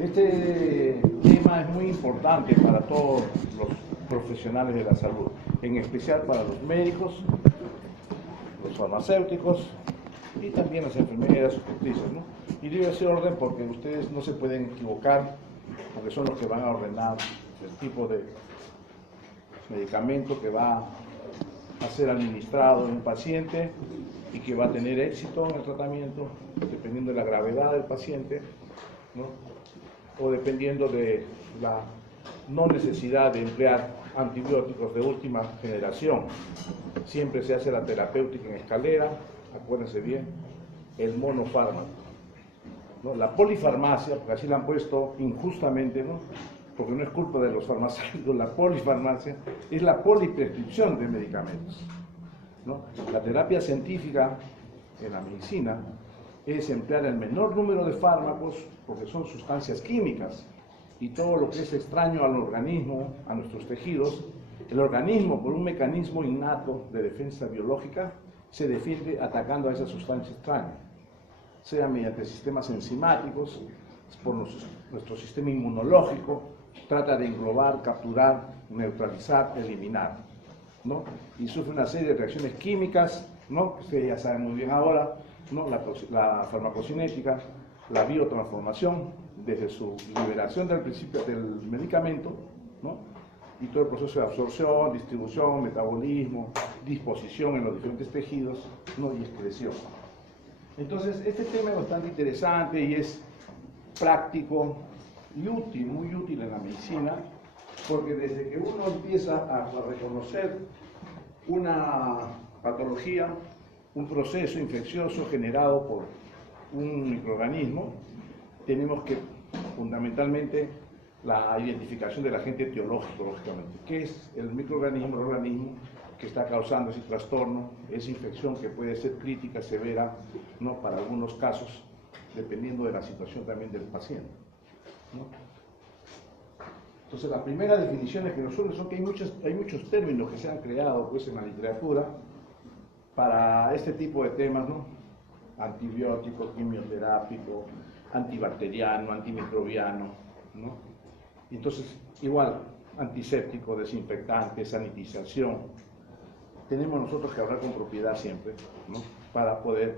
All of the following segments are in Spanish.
Este tema es muy importante para todos los profesionales de la salud, en especial para los médicos, los farmacéuticos y también las enfermeras obstetrizas, ¿no? Y digo ese orden porque ustedes no se pueden equivocar, porque son los que van a ordenar el tipo de medicamento que va a ser administrado en un paciente y que va a tener éxito en el tratamiento, dependiendo de la gravedad del paciente, ¿no? O dependiendo de la no necesidad de emplear antibióticos de última generación. Siempre se hace la terapéutica en escalera, acuérdense bien, el monofármaco, ¿no? La polifarmacia, porque así la han puesto injustamente, ¿no? Porque no es culpa de los farmacéuticos, la polifarmacia es la poliprescripción de medicamentos, ¿no? La terapia científica en la medicina es emplear el menor número de fármacos, porque son sustancias químicas, y todo lo que es extraño al organismo, a nuestros tejidos, el organismo, por un mecanismo innato de defensa biológica, se defiende atacando a esa sustancia extraña, sea mediante sistemas enzimáticos, por nuestro sistema inmunológico, trata de englobar, capturar, neutralizar, eliminar, ¿no? Y sufre una serie de reacciones químicas, ¿no? Que ustedes ya saben muy bien ahora, ¿no? La farmacocinética, la biotransformación, desde su liberación del principio del medicamento, ¿no? Y todo el proceso de absorción, distribución, metabolismo, disposición en los diferentes tejidos, ¿no? Y excreción. Entonces, este tema es bastante interesante y es práctico y útil, muy útil en la medicina, porque desde que uno empieza a reconocer una patología, un proceso infeccioso generado por un microorganismo, tenemos que, fundamentalmente, la identificación del agente etiológico, lógicamente. ¿Qué es el microorganismo, el organismo que está causando ese trastorno, esa infección que puede ser crítica, severa, ¿no? Para algunos casos, dependiendo de la situación también del paciente, ¿no? Entonces, la primera definición es que nosotros son que hay muchos términos que se han creado pues, en la literatura para este tipo de temas, ¿no? Antibiótico, quimioterápico, antibacteriano, antimicrobiano, ¿no? Entonces, igual, antiséptico, desinfectante, sanitización. Tenemos nosotros que hablar con propiedad siempre, ¿no? Para poder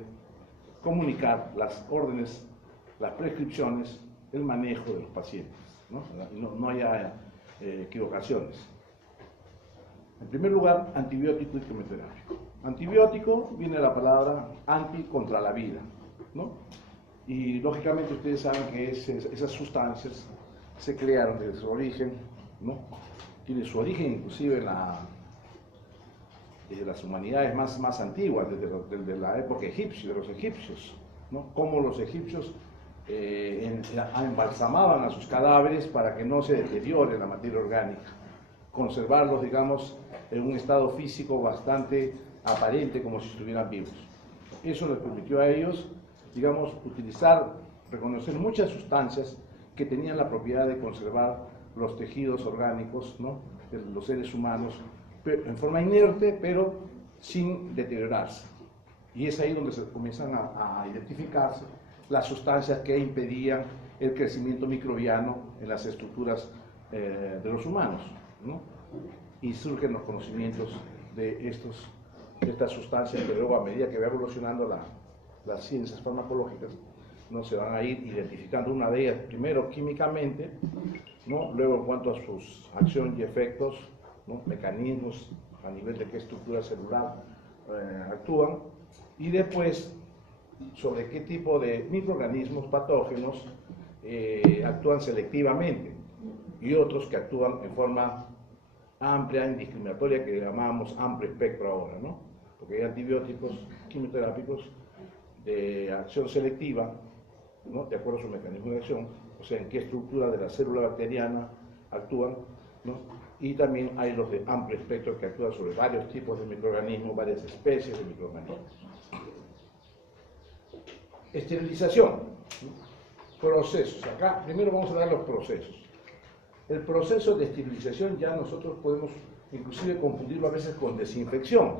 comunicar las órdenes, las prescripciones, el manejo de los pacientes, ¿no? No haya equivocaciones. En primer lugar, antibiótico y quimioterápico. Antibiótico viene de la palabra anti, contra la vida, ¿no? Y lógicamente ustedes saben que esas sustancias se crearon desde su origen, ¿no? Tiene su origen inclusive desde las humanidades más antiguas, desde la época egipcia, de los egipcios, ¿no? Cómo los egipcios embalsamaban a sus cadáveres para que no se deteriore la materia orgánica, conservarlos, digamos, en un estado físico bastante aparente, como si estuvieran vivos. Eso les permitió a ellos, digamos, reconocer muchas sustancias que tenían la propiedad de conservar los tejidos orgánicos, ¿no? De los seres humanos, en forma inerte, pero sin deteriorarse. Y es ahí donde se comienzan a identificarse las sustancias que impedían el crecimiento microbiano en las estructuras de los humanos, ¿no? Y surgen los conocimientos de estas sustancias que luego, a medida que va evolucionando las ciencias farmacológicas, ¿no? Se van a ir identificando una de ellas, primero químicamente, ¿no? Luego en cuanto a sus acción y efectos, ¿no? Mecanismos a nivel de qué estructura celular actúan, y después sobre qué tipo de microorganismos patógenos actúan selectivamente y otros que actúan en forma amplia, indiscriminatoria, que llamamos amplio espectro ahora, ¿no? Porque hay antibióticos quimioterápicos de acción selectiva, ¿no? De acuerdo a su mecanismo de acción, o sea, en qué estructura de la célula bacteriana actúan, ¿no? Y también hay los de amplio espectro que actúan sobre varios tipos de microorganismos, varias especies de microorganismos. Esterilización, ¿no? Procesos. Acá primero vamos a ver los procesos. El proceso de esterilización ya nosotros podemos inclusive confundirlo a veces con desinfección,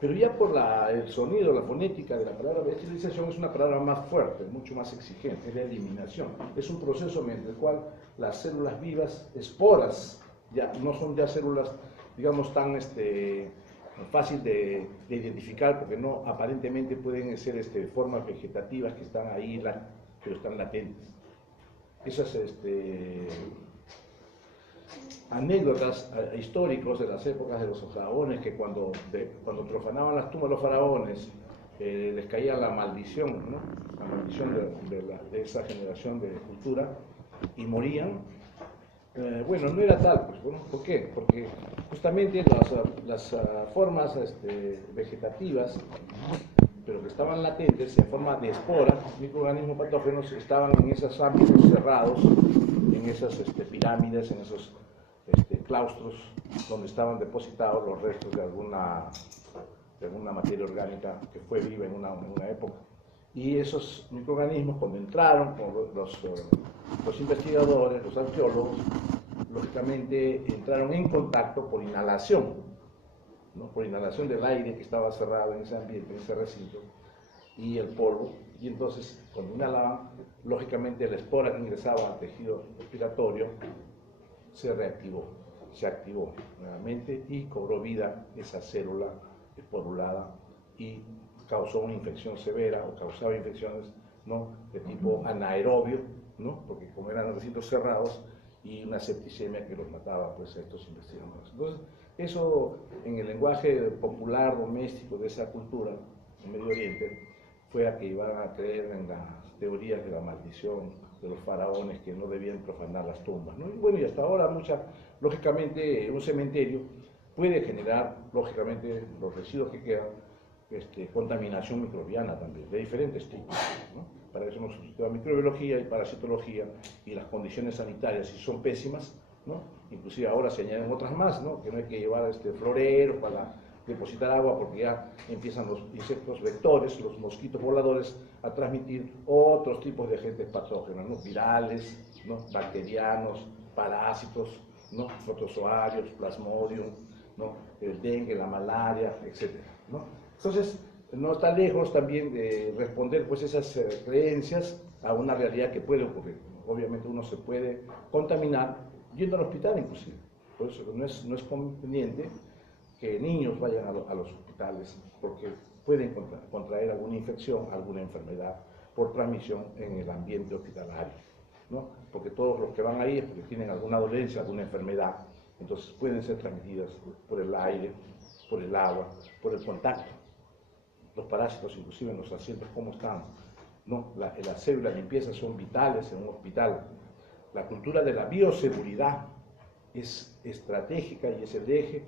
Pero ya por el sonido, la fonética de la palabra esterilización es una palabra más fuerte, mucho más exigente, es la eliminación. Es un proceso mediante el cual las células vivas, esporas, ya no son ya células, digamos, tan fácil de identificar, porque no aparentemente pueden ser formas vegetativas que están ahí, pero están latentes. Esas anécdotas históricos de las épocas de los faraones, que cuando profanaban las tumbas de los faraones, les caía la maldición, ¿no? La maldición de esa generación de cultura, y morían. Bueno, no era tal, pues, ¿no? ¿Por qué? Porque justamente las formas vegetativas, pero que estaban latentes en forma de esporas, microorganismos patógenos, estaban en esos ámbitos cerrados, en esas pirámides, en esos claustros donde estaban depositados los restos de alguna materia orgánica que fue viva en una época. Y esos microorganismos, cuando entraron con los investigadores, los arqueólogos, lógicamente entraron en contacto por inhalación, ¿no? Por inhalación del aire que estaba cerrado en ese ambiente, en ese recinto, y el polvo. Y entonces, cuando inhalaban, lógicamente la espora que ingresaba al tejido respiratorio se activó nuevamente y cobró vida esa célula esporulada y causó una infección severa o causaba infecciones, ¿no? De tipo anaerobio, ¿no? Porque como eran recintos cerrados, y una septicemia que los mataba, pues, a estos investigadores. Entonces, eso en el lenguaje popular, doméstico de esa cultura en Medio Oriente, fue a que iban a creer en las teorías de la maldición de los faraones, que no debían profanar las tumbas, ¿no? Y bueno, y hasta ahora lógicamente, un cementerio puede generar, lógicamente, los residuos que quedan, contaminación microbiana también, de diferentes tipos, ¿no? Para eso nos estudia microbiología y parasitología, y las condiciones sanitarias, si son pésimas, ¿no? Inclusive ahora se añaden otras más, ¿no? Que no hay que llevar floreros para depositar agua, porque ya empiezan los insectos vectores, los mosquitos voladores, a transmitir otros tipos de agentes patógenos, ¿no? Virales, ¿no? Bacterianos, parásitos, ¿no? Protozoarios, plasmodium, ¿no? El dengue, la malaria, etc., ¿no? Entonces, no está lejos también de responder, pues, esas creencias a una realidad que puede ocurrir. Obviamente uno se puede contaminar yendo al hospital, inclusive. Por eso no es conveniente que niños vayan a los hospitales, porque pueden contraer alguna infección, alguna enfermedad por transmisión en el ambiente hospitalario, ¿no? Porque todos los que van ahí es porque tienen alguna dolencia, alguna enfermedad, entonces pueden ser transmitidas por el aire, por el agua, por el contacto. Los parásitos, inclusive en los asientos, ¿cómo están? ¿No? Las células de limpieza son vitales en un hospital. La cultura de la bioseguridad es estratégica y es el eje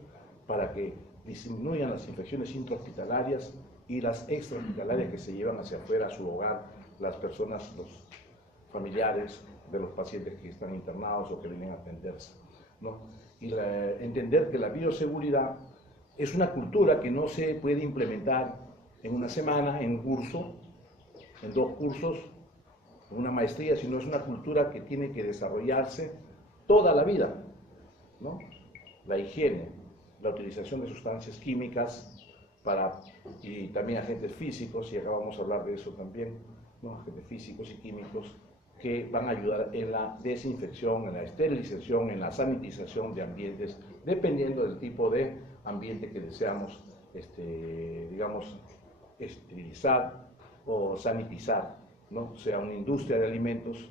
para que disminuyan las infecciones intrahospitalarias y las extrahospitalarias que se llevan hacia afuera a su hogar las personas, los familiares de los pacientes que están internados o que vienen a atenderse, ¿no? Y entender que la bioseguridad es una cultura que no se puede implementar en una semana, en un curso, en 2 cursos, en una maestría, sino es una cultura que tiene que desarrollarse toda la vida, ¿no? La higiene, la utilización de sustancias químicas y también agentes físicos, y acá vamos a hablar de eso también, ¿no? Agentes físicos y químicos que van a ayudar en la desinfección, en la esterilización, en la sanitización de ambientes, dependiendo del tipo de ambiente que deseamos, digamos, esterilizar o sanitizar, ¿no? Sea una industria de alimentos,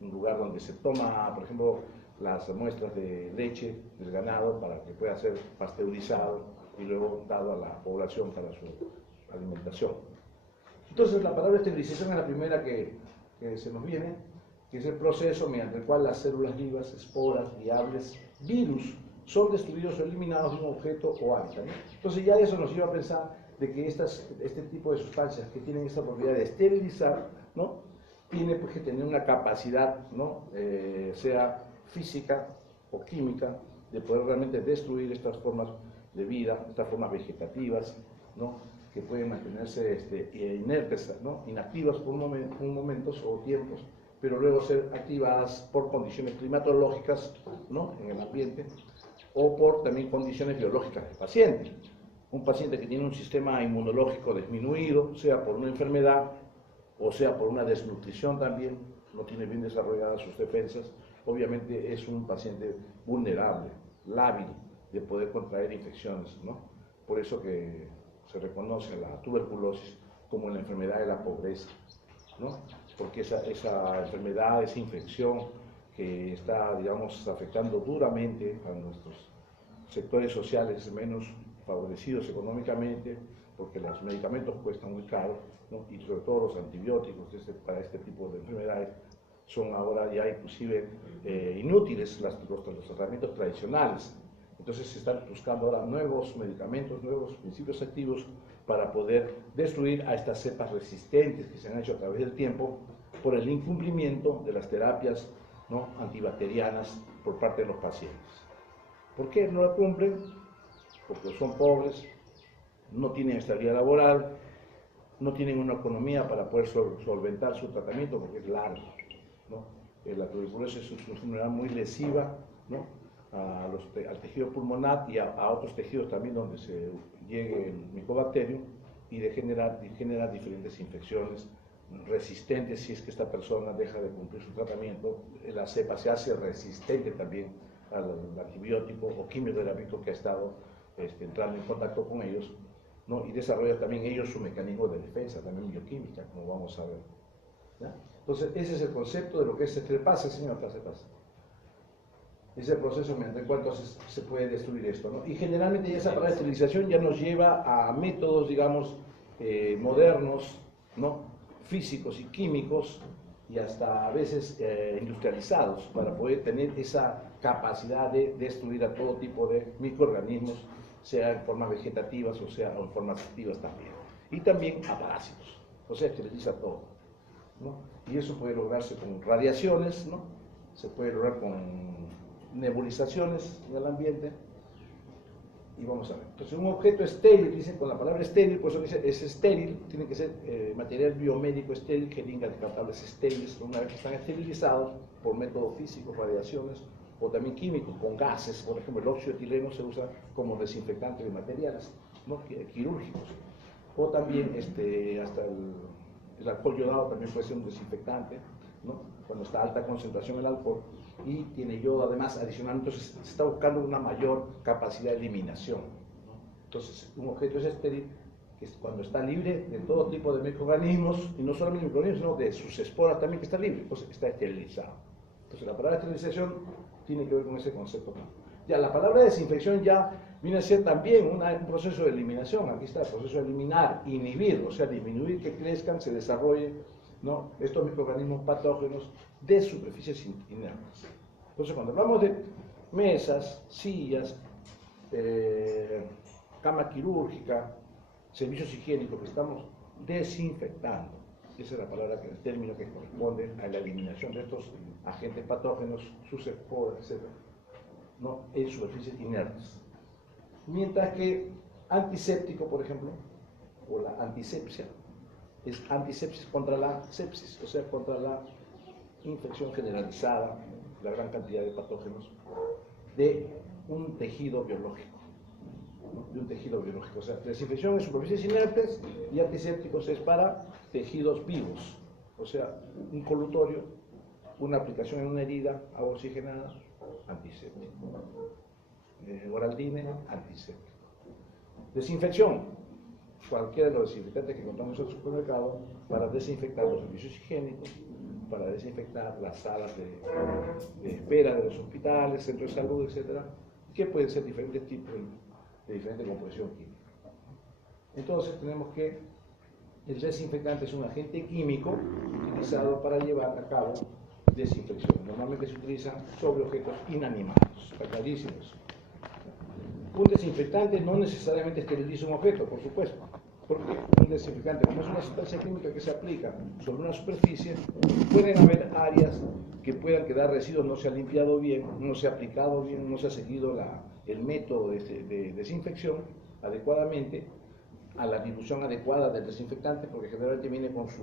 un lugar donde se toma, por ejemplo, las muestras de leche del ganado para que pueda ser pasteurizado y luego dado a la población para su alimentación. Entonces, la palabra esterilización es la primera que se nos viene, que es el proceso mediante el cual las células vivas, esporas, viables, virus, son destruidos o eliminados de un objeto o hábitat, ¿no? Entonces, ya eso nos lleva a pensar de que este tipo de sustancias que tienen esta propiedad de esterilizar, ¿no? Tiene, pues, que tener una capacidad, ¿no? Sea física o química, de poder realmente destruir estas formas de vida, estas formas vegetativas, ¿no? Que pueden mantenerse inertes, ¿no? Inactivas por momentos o tiempos, pero luego ser activadas por condiciones climatológicas, ¿no? En el ambiente, o por también condiciones biológicas del paciente. un paciente que tiene un sistema inmunológico disminuido, sea por una enfermedad o sea por una desnutrición también, no tiene bien desarrolladas sus defensas, obviamente es un paciente vulnerable, lábil de poder contraer infecciones, ¿no? Por eso que se reconoce la tuberculosis como la enfermedad de la pobreza, ¿no? Porque esa enfermedad, esa infección que está, digamos, afectando duramente a nuestros sectores sociales menos favorecidos económicamente, porque los medicamentos cuestan muy caro, ¿no? Y sobre todo los antibióticos para este tipo de enfermedades son ahora ya inclusive inútiles los tratamientos tradicionales. Entonces se están buscando ahora nuevos medicamentos, nuevos principios activos para poder destruir a estas cepas resistentes que se han hecho a través del tiempo por el incumplimiento de las terapias, ¿no?, antibacterianas por parte de los pacientes. ¿Por qué no la cumplen? Porque son pobres, no tienen estabilidad laboral, no tienen una economía para poder solventar su tratamiento porque es largo, ¿no? La tuberculosis es una enfermedad muy lesiva, ¿no?, al tejido pulmonar y a otros tejidos también donde se llegue el micobacterio y genera diferentes infecciones resistentes. Si es que esta persona deja de cumplir su tratamiento, la cepa se hace resistente también al antibiótico o quimioterápico que ha estado entrando en contacto con ellos, ¿no? Y desarrolla también ellos su mecanismo de defensa, también bioquímica, como vamos a ver, ¿ya? Entonces, ese es el concepto de lo que es pase, señor, pase. Es el proceso mediante el cual entonces se puede destruir esto, ¿no? Y generalmente esa palabra esterilización ya nos lleva a métodos, digamos, modernos, ¿no?, físicos y químicos, y hasta a veces industrializados, para poder tener esa capacidad de destruir a todo tipo de microorganismos, sea en formas vegetativas o sea en formas activas también. Y también a parásitos, o sea, esteriliza todo, ¿no? Y eso puede lograrse con radiaciones, ¿no? Se puede lograr con nebulizaciones en el ambiente. Y vamos a ver. Entonces, un objeto estéril, dicen con la palabra estéril, por eso dice es estéril, tiene que ser material biomédico estéril, jeringas descartables estériles, una vez que están esterilizados por método físico, radiaciones, o también químicos, con gases. Por ejemplo, el óxido etileno se usa como desinfectante de materiales, ¿no?, quirúrgicos. O también hasta el alcohol yodado también puede ser un desinfectante, ¿no?, cuando está a alta concentración el alcohol y tiene yodo además adicional, entonces se está buscando una mayor capacidad de eliminación, ¿no? Entonces, un objeto es estéril que es cuando está libre de todo tipo de microorganismos, y no solamente microorganismos, sino de sus esporas también, que está libre, entonces está esterilizado. Entonces, la palabra esterilización tiene que ver con ese concepto. Ya, la palabra desinfección ya viene a ser también un proceso de eliminación. Aquí está el proceso de eliminar, inhibir, o sea, disminuir que crezcan, se desarrollen, ¿no?, estos microorganismos patógenos de superficies inermes. Entonces, cuando hablamos de mesas, sillas, cama quirúrgica, servicios higiénicos, que estamos desinfectando. Esa es la palabra, el término que corresponde a la eliminación de estos agentes patógenos, sus esporas, etc., ¿no?, en superficies inertes. Mientras que antiséptico, por ejemplo, o la antisepsia, es antisepsis contra la sepsis, o sea, contra la infección generalizada, la gran cantidad de patógenos de un tejido biológico, ¿no?, de un tejido biológico. O sea, desinfección en superficies inertes y antisépticos es para tejidos vivos, o sea, un colutorio, una aplicación en una herida, agua oxigenada, antiséptico. Oraldine, antiséptico. Desinfección, cualquiera de los desinfectantes que encontramos en el supermercado, para desinfectar los servicios higiénicos, para desinfectar las salas de espera de los hospitales, centros de salud, etc., que pueden ser diferentes tipos de diferente composición química. Entonces tenemos que el desinfectante es un agente químico utilizado para llevar a cabo desinfección. Normalmente se utilizan sobre objetos inanimados. Está clarísimo eso. Un desinfectante no necesariamente esteriliza un objeto, por supuesto, porque un desinfectante, como es una sustancia química que se aplica sobre una superficie, pueden haber áreas que puedan quedar residuos, no se ha limpiado bien, no se ha aplicado bien, no se ha seguido el método de desinfección adecuadamente, a la dilución adecuada del desinfectante, porque generalmente viene con su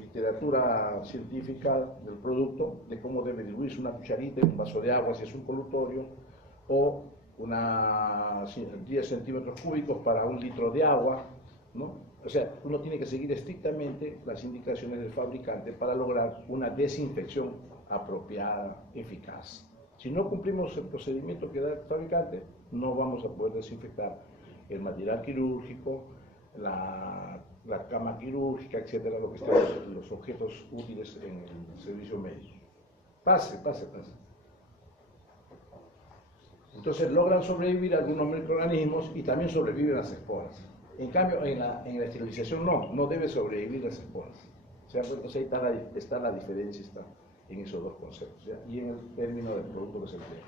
literatura científica del producto, de cómo debe diluirse una cucharita en un vaso de agua si es un colutorio, o 10 centímetros cúbicos para 1 litro de agua, ¿no? O sea, uno tiene que seguir estrictamente las indicaciones del fabricante para lograr una desinfección apropiada, eficaz. Si no cumplimos el procedimiento que da el fabricante, no vamos a poder desinfectar el material quirúrgico, la cama quirúrgica, etcétera, lo que están los objetos útiles en el servicio médico. Pase. Entonces logran sobrevivir algunos microorganismos y también sobreviven las esporas. En cambio, en la esterilización no debe sobrevivir las esporas. O sea, entonces ahí está la diferencia en esos dos conceptos, ¿ya? Y en el término del producto que se emplea.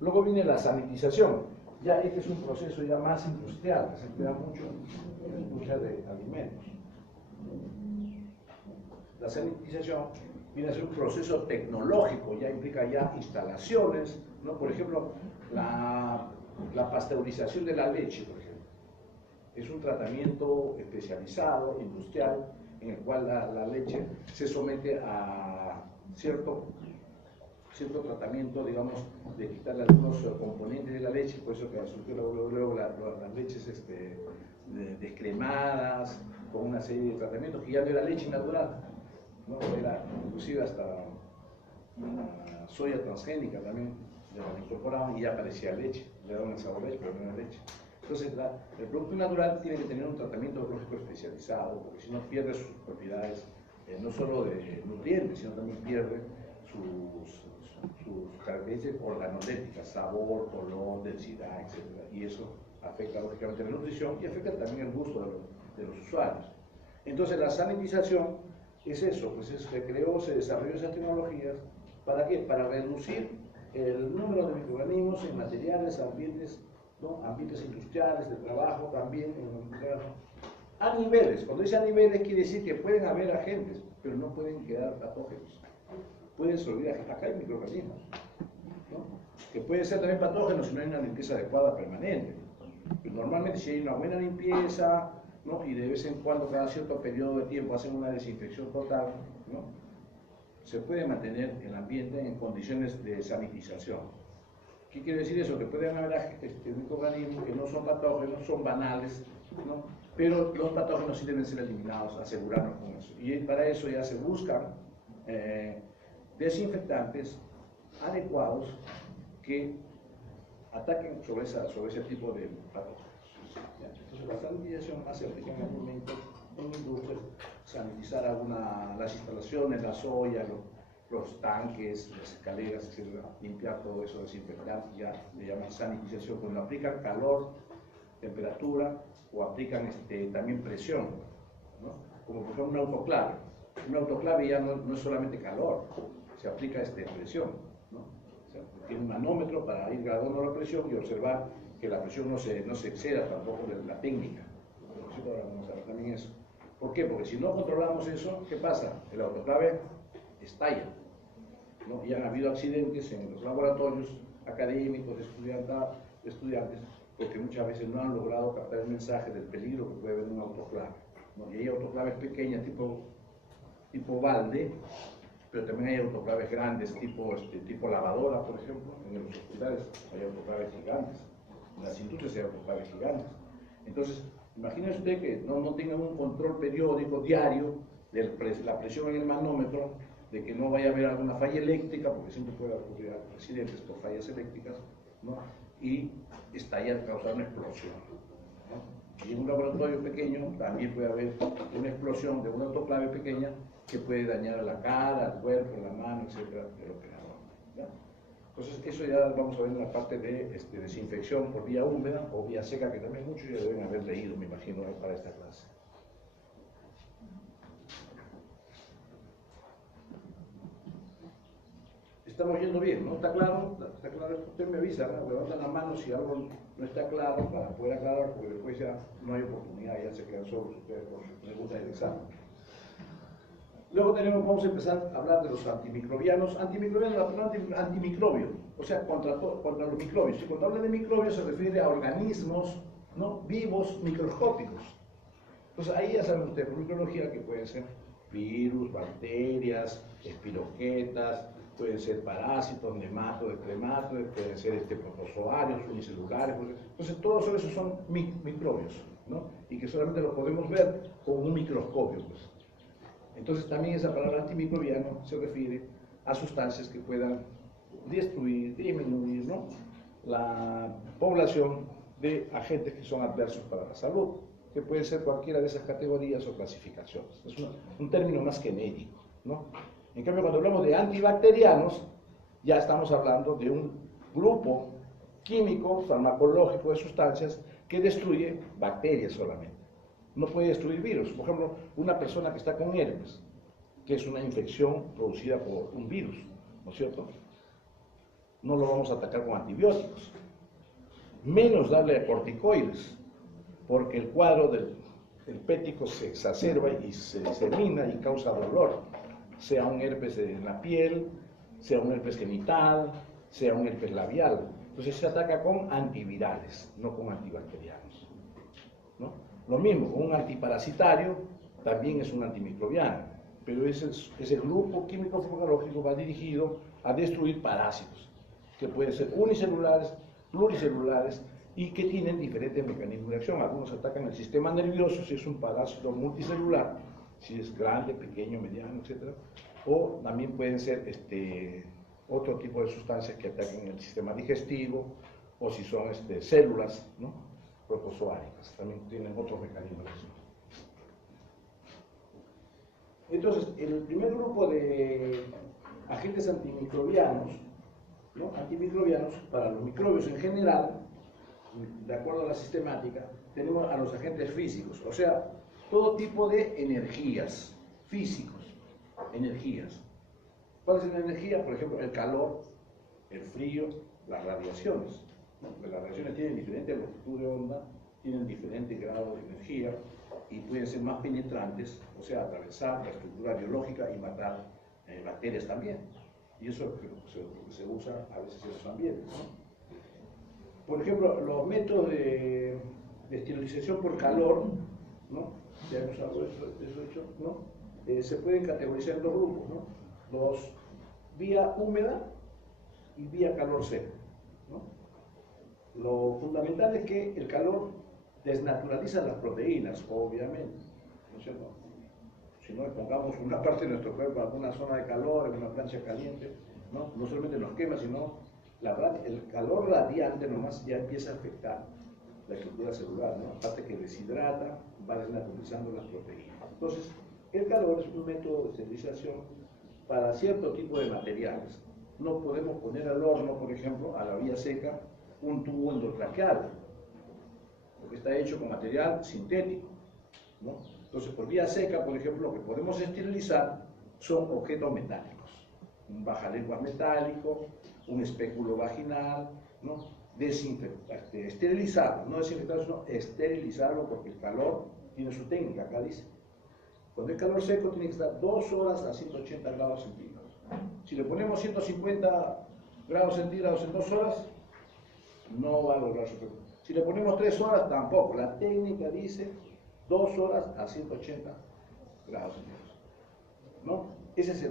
Luego viene la sanitización. Ya este es un proceso ya más industrial, que se emplea mucho en la industria de alimentos. La sanitización viene a ser un proceso tecnológico, ya implica ya instalaciones, ¿no? Por ejemplo, la pasteurización de la leche, por ejemplo. Es un tratamiento especializado, industrial, en el cual la leche se somete a cierto tratamiento, digamos, de quitarle algunos componentes de la leche, por eso que luego las leches descremadas, con una serie de tratamientos que ya no era leche natural, ¿no? Era inclusive hasta una soya transgénica también, la incorporaban y ya parecía leche, le daban el sabor leche, pero no era leche. Entonces, el producto natural tiene que tener un tratamiento biológico especializado, porque si no pierde sus propiedades, no solo de nutrientes, sino también pierde sus características organolépticas, sabor, color, densidad, etc. Y eso afecta lógicamente la nutrición y afecta también el gusto de los usuarios. Entonces, la sanitización es eso, pues se desarrolló esas tecnologías, ¿para qué? Para reducir el número de microorganismos en materiales, ambientes, ¿no? Ambientes industriales, de trabajo también, a niveles. Cuando dice a niveles quiere decir que pueden haber agentes, pero no pueden quedar patógenos. Pueden sobrevivir, acá hay microorganismos, ¿no? Que pueden ser también patógenos si no hay una limpieza adecuada permanente. Pero normalmente si hay una buena limpieza, ¿no? Y de vez en cuando, cada cierto periodo de tiempo, hacen una desinfección total, ¿no? Se puede mantener el ambiente en condiciones de sanitización. ¿Qué quiere decir eso? Que pueden haber microorganismos que no son patógenos, son banales, ¿no? Pero los patógenos sí deben ser eliminados, asegurarnos con eso. Y para eso ya se buscan desinfectantes adecuados que ataquen sobre ese tipo de patógenos. Entonces la sanitización se aplica en alimentos, en industrias, sanitizar las instalaciones, la soya, los tanques, las escaleras, etc. Limpiar todo eso, desinfectar, ya le llaman sanitización. Cuando aplican calor, temperatura o aplican también presión, ¿no? Como por ejemplo un autoclave. Un autoclave ya no es solamente calor, se aplica presión, ¿no? O sea, tiene un manómetro para ir graduando la presión y observar que la presión no se exceda tampoco de la técnica. Ahora vamos a ver también eso. ¿Por qué? Porque si no controlamos eso, ¿qué pasa? El autoclave estalla, ¿no? Y han habido accidentes en los laboratorios académicos, estudiantes, porque muchas veces no han logrado captar el mensaje del peligro que puede haber en un autoclave, ¿no? Y hay autoclaves pequeñas tipo balde, pero también hay autoclaves grandes tipo lavadora, por ejemplo. En los hospitales hay autoclaves gigantes, en las industrias hay autoclaves gigantes. Entonces, imagínese usted que no tengan un control periódico, diario, de la presión en el manómetro, de que no vaya a haber alguna falla eléctrica, porque siempre puede ocurrir accidentes por fallas eléctricas, ¿no? Y estallar, causar una explosión, ¿no? Y en un laboratorio pequeño también puede haber una explosión de una autoclave pequeña que puede dañar a la cara, al cuerpo, la mano, etcétera, del operador, ¿ya? Entonces, eso ya vamos a ver en la parte de desinfección por vía húmeda o vía seca, que también muchos ya deben haber leído, me imagino, para esta clase. Estamos yendo bien, ¿no? ¿Está claro? ¿Está claro? Usted me avisa, ¿no? Levanta la mano si algo no está claro para poder aclarar, porque después ya no hay oportunidad, ya se quedan solos ustedes con sus preguntas del examen. Luego vamos a empezar a hablar de los antimicrobianos. Antimicrobio, o sea, contra los microbios. Y cuando habla de microbios se refiere a organismos, ¿no? Vivos, microscópicos. Entonces ahí ya saben ustedes por microbiología que pueden ser virus, bacterias, espiroquetas, pueden ser parásitos, nematodes, crematodes, pueden ser protozoarios, unicelulares. Entonces, todos esos son microbios, ¿no? Y que solamente los podemos ver con un microscopio, pues. Entonces, también esa palabra antimicrobiano se refiere a sustancias que puedan destruir, disminuir, ¿no?, la población de agentes que son adversos para la salud, que puede ser cualquiera de esas categorías o clasificaciones. Es un término más genérico, ¿no? En cambio, cuando hablamos de antibacterianos, ya estamos hablando de un grupo químico, farmacológico de sustancias que destruye bacterias solamente. No puede destruir virus. Por ejemplo, una persona que está con herpes, que es una infección producida por un virus, ¿no es cierto? No lo vamos a atacar con antibióticos, menos darle corticoides, porque el cuadro del herpético se exacerba y se disemina y causa dolor, sea un herpes en la piel, sea un herpes genital, sea un herpes labial. Entonces se ataca con antivirales, no con antibacterianos, ¿no? Lo mismo, un antiparasitario también es un antimicrobiano, pero ese grupo químico farmacológico va dirigido a destruir parásitos, que pueden ser unicelulares, pluricelulares, y que tienen diferentes mecanismos de acción. Algunos atacan el sistema nervioso, si es un parásito multicelular, si es grande, pequeño, mediano, etc. O también pueden ser otro tipo de sustancias que ataquen el sistema digestivo, o si son células, ¿no?, protozoáricas, también tienen otros mecanismos de acción. Entonces, el primer grupo de agentes antimicrobianos, ¿no?, antimicrobianos para los microbios en general, de acuerdo a la sistemática, tenemos a los agentes físicos, o sea, todo tipo de energías, físicos, energías. ¿Cuál es la energía? Por ejemplo, el calor, el frío, las radiaciones, ¿no? Las radiaciones tienen diferente longitud de onda, tienen diferentes grados de energía y pueden ser más penetrantes, o sea, atravesar la estructura biológica y matar bacterias también. Y eso es lo que se usa a veces en los ambientes, ¿no? Por ejemplo, los métodos de esterilización por calor, ¿no?, ya hemos hablado de eso hecho, ¿no?, se pueden categorizar en dos grupos, ¿no?, vía húmeda y vía calor seco, ¿no? Lo fundamental es que el calor desnaturaliza las proteínas, obviamente, ¿no es cierto? Si no, pongamos una parte de nuestro cuerpo en alguna zona de calor, en una plancha caliente, ¿no?, no solamente nos quema, sino el calor radiante nomás ya empieza a afectar la estructura celular, ¿no? Aparte que deshidrata, va desnaturalizando las proteínas. Entonces, el calor es un método de esterilización para cierto tipo de materiales. No podemos poner al horno, por ejemplo, a la vía seca, un tubo endotraqueal, porque está hecho con material sintético, ¿no? Entonces, por vía seca, por ejemplo, lo que podemos esterilizar son objetos metálicos, un bajalenguas metálico, un espéculo vaginal, ¿no? Esterilizarlo, no desinfectarlo, sino esterilizarlo, porque el calor tiene su técnica, acá dice. Cuando el calor seco tiene que estar 2 horas a 180 grados centígrados. Si le ponemos 150 grados centígrados en 2 horas, no va a lograr su efecto. Si le ponemos 3 horas, tampoco. La técnica dice 2 horas a 180 grados centígrados, ¿no? Esa es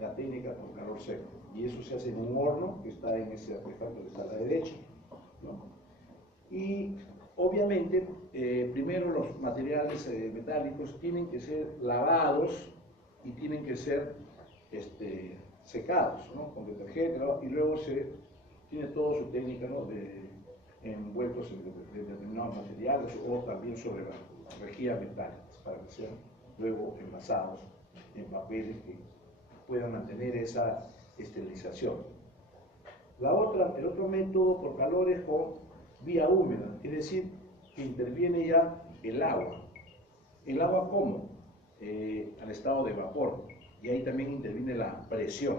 la técnica con calor seco. Y eso se hace en un horno que está en ese artefacto que está a la derecha, ¿no? Y obviamente, primero los materiales metálicos tienen que ser lavados y tienen que ser secados, ¿no?, con detergente, ¿no?, y luego se tiene toda su técnica, ¿no?, envueltos en determinados materiales o también sobre las rejillas metálicas para que sean luego envasados en papeles que puedan mantener esa esterilización. El otro método por calor es con vía húmeda, es decir, que interviene ya el agua. ¿El agua cómo? Al estado de vapor, y ahí también interviene la presión.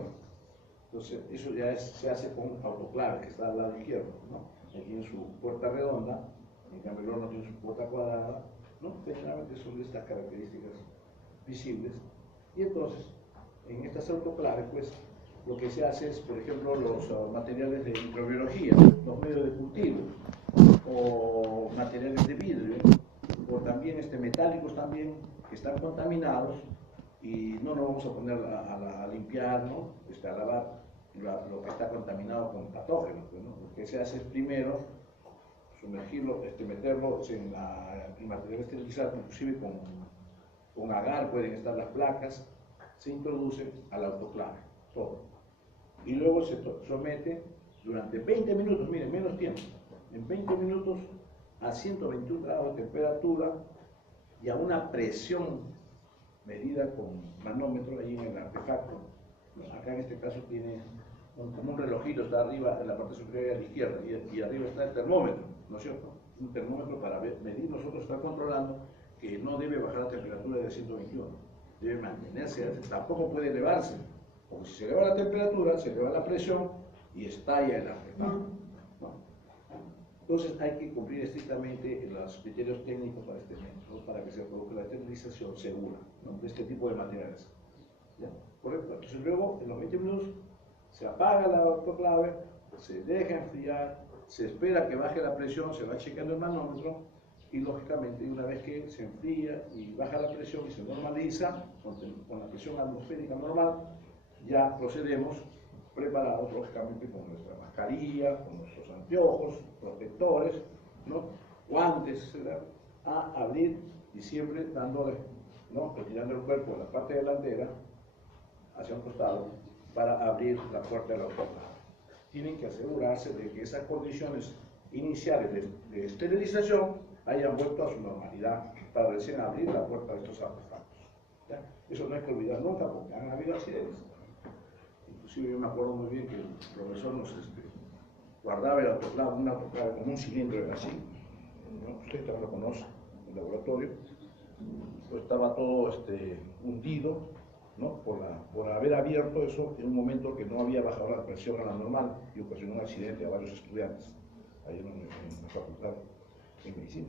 Entonces, eso ya se hace con autoclave, que está al lado izquierdo, ¿no? Ahí tiene su puerta redonda, en cambio el horno tiene su puerta cuadrada, ¿no? Generalmente son de estas características visibles. Y entonces, en estas autoclaves, pues, lo que se hace es, por ejemplo, los materiales de microbiología, los medios de cultivo, o materiales de vidrio, o también metálicos también, que están contaminados, y no nos vamos a poner a limpiar, ¿no?, a lavar, lo que está contaminado con patógenos, pues, ¿no? Lo que se hace es primero sumergirlo, meterlo en material esterilizado, inclusive con agar pueden estar las placas, se introduce al autoclave, todo. Y luego se somete durante 20 minutos, miren, menos tiempo, en 20 minutos a 121 grados de temperatura y a una presión medida con manómetro ahí en el artefacto. Acá en este caso tiene como un relojito, está arriba en la parte superior a la izquierda y arriba está el termómetro, ¿no es cierto? Un termómetro para medir, nosotros está controlando que no debe bajar la temperatura de 121, debe mantenerse, tampoco puede elevarse, porque si se eleva la temperatura, se eleva la presión y estalla el artefacto, ¿no? Entonces hay que cumplir estrictamente los criterios técnicos para este método, para que se produzca la esterilización segura, ¿no?, de este tipo de materiales. ¿Ya? ¿Correcto? Entonces luego, en los 20 minutos, se apaga la autoclave, se deja enfriar, se espera que baje la presión, se va chequeando el manómetro y lógicamente una vez que se enfría y baja la presión y se normaliza con la presión atmosférica normal, ya procedemos preparados lógicamente con nuestra mascarilla, con nuestros anteojos, protectores, ¿no?, guantes, etc., a abrir y siempre dándole, ¿no?, retirando el cuerpo de la parte delantera hacia un costado para abrir la puerta de la autoclave. Tienen que asegurarse de que esas condiciones iniciales de esterilización hayan vuelto a su normalidad para recién abrir la puerta de estos artefactos. ¿Ya? Eso no hay que olvidar nunca porque han habido accidentes. Inclusive yo me acuerdo muy bien que el profesor nos guardaba el autoclave, un autoclave como un cilindro así, ¿no? Usted también lo conoce, el laboratorio. Pues estaba todo hundido, ¿no?, por haber abierto eso en un momento que no había bajado la presión a la normal y ocasionó un accidente a varios estudiantes ahí en la facultad de medicina,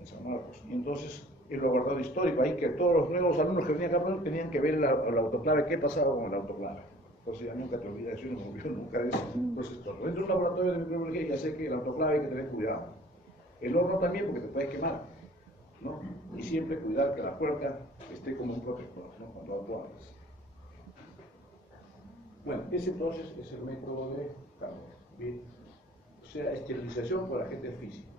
en San Marcos. Y entonces él lo ha guardado histórico ahí, que todos los nuevos alumnos que venían acá tenían que ver el autoclave, qué pasaba con el autoclave. Entonces ya nunca te olvidas de eso, yo no me olvido nunca de eso. Entonces, dentro de un laboratorio de microbiología ya sé que el autoclave hay que tener cuidado. El horno también, porque te puedes quemar, ¿no? Y siempre cuidar que la puerta esté como un protector, ¿no?, cuando abres. Bueno, ese entonces es el método de cambio. Bien. O sea, esterilización por agentes físicos.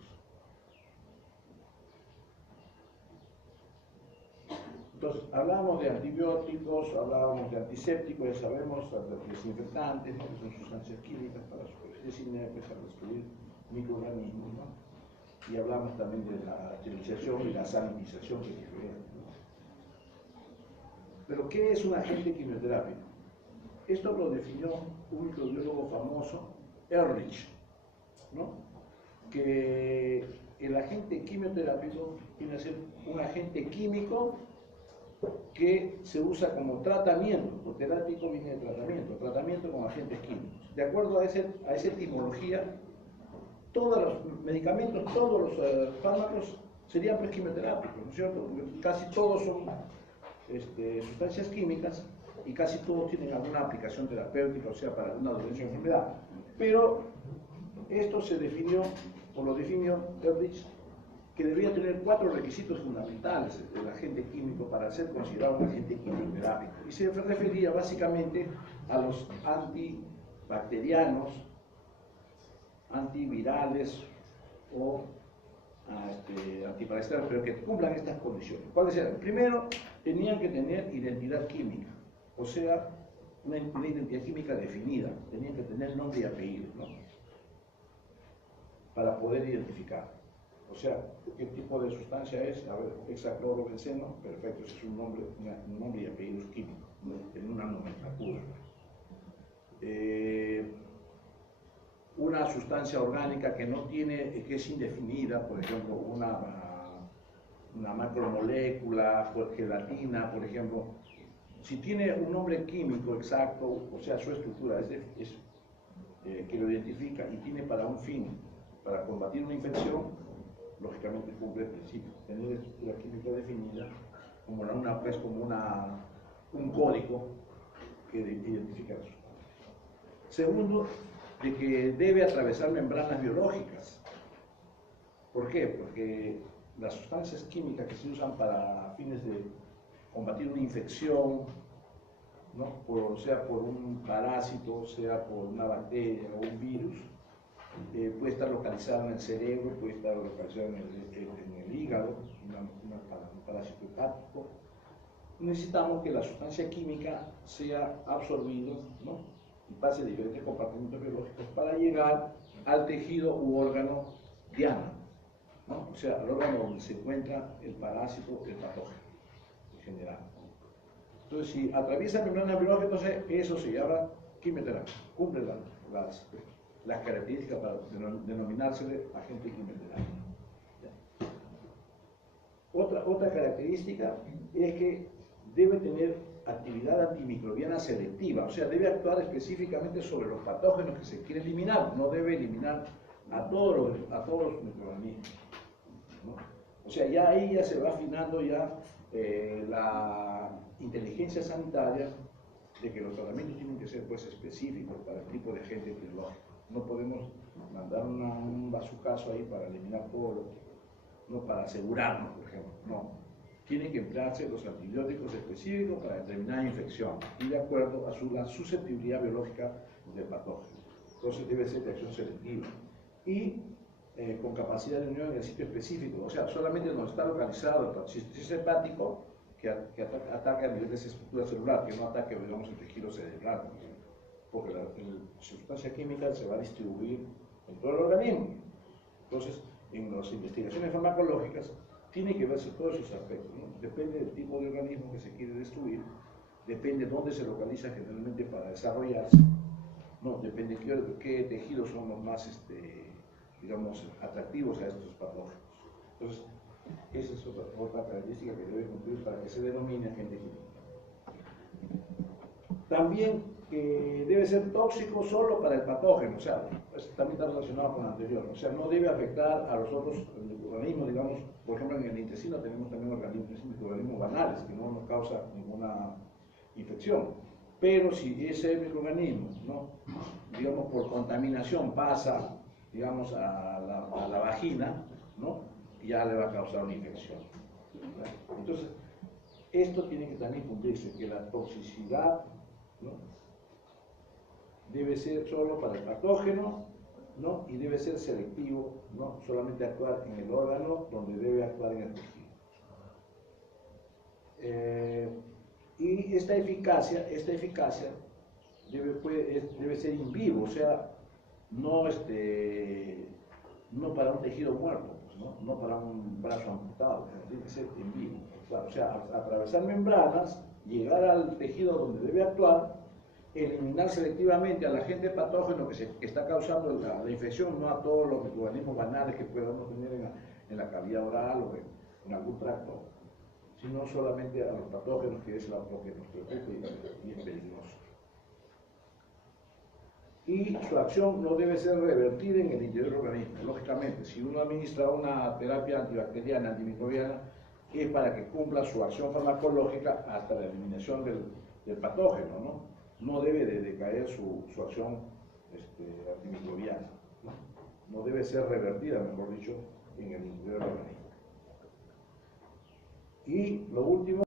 Entonces, hablábamos de antibióticos, hablábamos de antisépticos, ya sabemos, de desinfectantes, ¿no?, que son sustancias químicas para desinfectar, para destruir microorganismos, ¿no? Y hablamos también de la esterilización y la sanitización, que es diferente, ¿no? Pero, ¿qué es un agente quimioterápico? Esto lo definió un microbiólogo famoso, Ehrlich, ¿no?, que el agente quimioterápico viene a ser un agente químico que se usa como tratamiento, porque terápico viene de tratamiento con agentes químicos. De acuerdo a esa etimología, todos los medicamentos, todos los fármacos serían pues quimioterápicos, ¿no es cierto? Porque casi todos son sustancias químicas y casi todos tienen alguna aplicación terapéutica, o sea, para alguna dolencia o enfermedad. Pero esto se definió, o lo definió Ehrlich, que debía tener 4 requisitos fundamentales el agente químico para ser considerado un agente quimioterápico. Y se refería básicamente a los antibacterianos, antivirales o antiparasitarios, pero que cumplan estas condiciones. ¿Cuáles eran? Primero, tenían que tener identidad química, o sea, una identidad química definida, tenían que tener nombre y apellido, ¿no?, para poder identificar. O sea, ¿qué tipo de sustancia es? A ver, hexaclorobenceno, perfecto, ese es un nombre y apellido químico, ¿no?, en una nomenclatura. Una sustancia orgánica que no tiene, que es indefinida, por ejemplo, una macromolécula, gelatina, por ejemplo, si tiene un nombre químico exacto, o sea, su estructura que lo identifica y tiene para un fin, para combatir una infección, lógicamente cumple el principio. Tener estructura química definida, como un código que identifica la sustancia. Segundo, de que debe atravesar membranas biológicas. ¿Por qué? Porque las sustancias químicas que se usan para fines de combatir una infección ¿no? Sea por un parásito, sea por una bacteria o un virus, puede estar localizado en el cerebro, puede estar localizado en el hígado, un parásito hepático. Necesitamos que la sustancia química sea absorbida, ¿no? Y pase diferentes compartimentos biológicos para llegar al tejido u órgano diana, ¿no? O sea, al órgano donde se encuentra el parásito, el patógeno en general. Entonces, si atraviesa membrana biológica, entonces eso se llama quimioterapia, cumple las características para denominársele agente quimioterápico. Otra característica es que debe tener actividad antimicrobiana selectiva, o sea, debe actuar específicamente sobre los patógenos que se quiere eliminar, no debe eliminar a todos los microorganismos, ¿no? O sea, ya ahí ya se va afinando ya la inteligencia sanitaria de que los tratamientos tienen que ser pues específicos para el tipo de agente biológico. No podemos mandar un bazucazo ahí para eliminar todo, no para asegurarnos, por ejemplo, no. Tienen que emplearse los antibióticos específicos para determinada infección y de acuerdo a la susceptibilidad biológica del patógeno. Entonces debe ser de acción selectiva y con capacidad de unión en el sitio específico, o sea, solamente donde está localizado si es hepático, que ataque a nivel de esa estructura celular, que no ataque, digamos, el tejido cerebral, porque la sustancia química se va a distribuir en todo el organismo. Entonces, en las investigaciones farmacológicas, tiene que verse todos esos aspectos, ¿no? Depende del tipo de organismo que se quiere destruir, depende dónde se localiza generalmente para desarrollarse, ¿no? Depende qué tejidos son los más, digamos, atractivos a estos patógenos. Entonces, esa es otra característica que debe cumplir para que se denomine agente químico. También debe ser tóxico solo para el patógeno, o sea, también está relacionado con lo anterior, o sea, no debe afectar a los otros organismos, digamos, por ejemplo, en el intestino tenemos también microorganismos banales que no nos causan ninguna infección, pero si ese microorganismo, ¿no? Digamos, por contaminación pasa, digamos, a la vagina, ¿no? Ya le va a causar una infección. Entonces, esto tiene que también cumplirse, que la toxicidad, ¿no? Debe ser solo para el patógeno, ¿no? Y debe ser selectivo, no solamente actuar en el órgano donde debe actuar en el tejido. Y esta eficacia debe ser in vivo, o sea, no para un tejido muerto, pues, no para un brazo amputado, tiene que ser en vivo. O sea, atravesar membranas, llegar al tejido donde debe actuar, eliminar selectivamente al agente patógeno que está causando la infección, no a todos los microorganismos banales que podamos tener en la cavidad oral o en algún tracto, sino solamente a los patógenos, que es lo que nos preocupa y es peligroso. Y su acción no debe ser revertida en el interior del organismo. Lógicamente, si uno administra una terapia antibacteriana, antimicrobiana, es para que cumpla su acción farmacológica hasta la eliminación del patógeno, ¿no? No debe de decaer su acción antimicrobiana, ¿no? No debe ser revertida, mejor dicho, en el interior del organismo. Y lo último,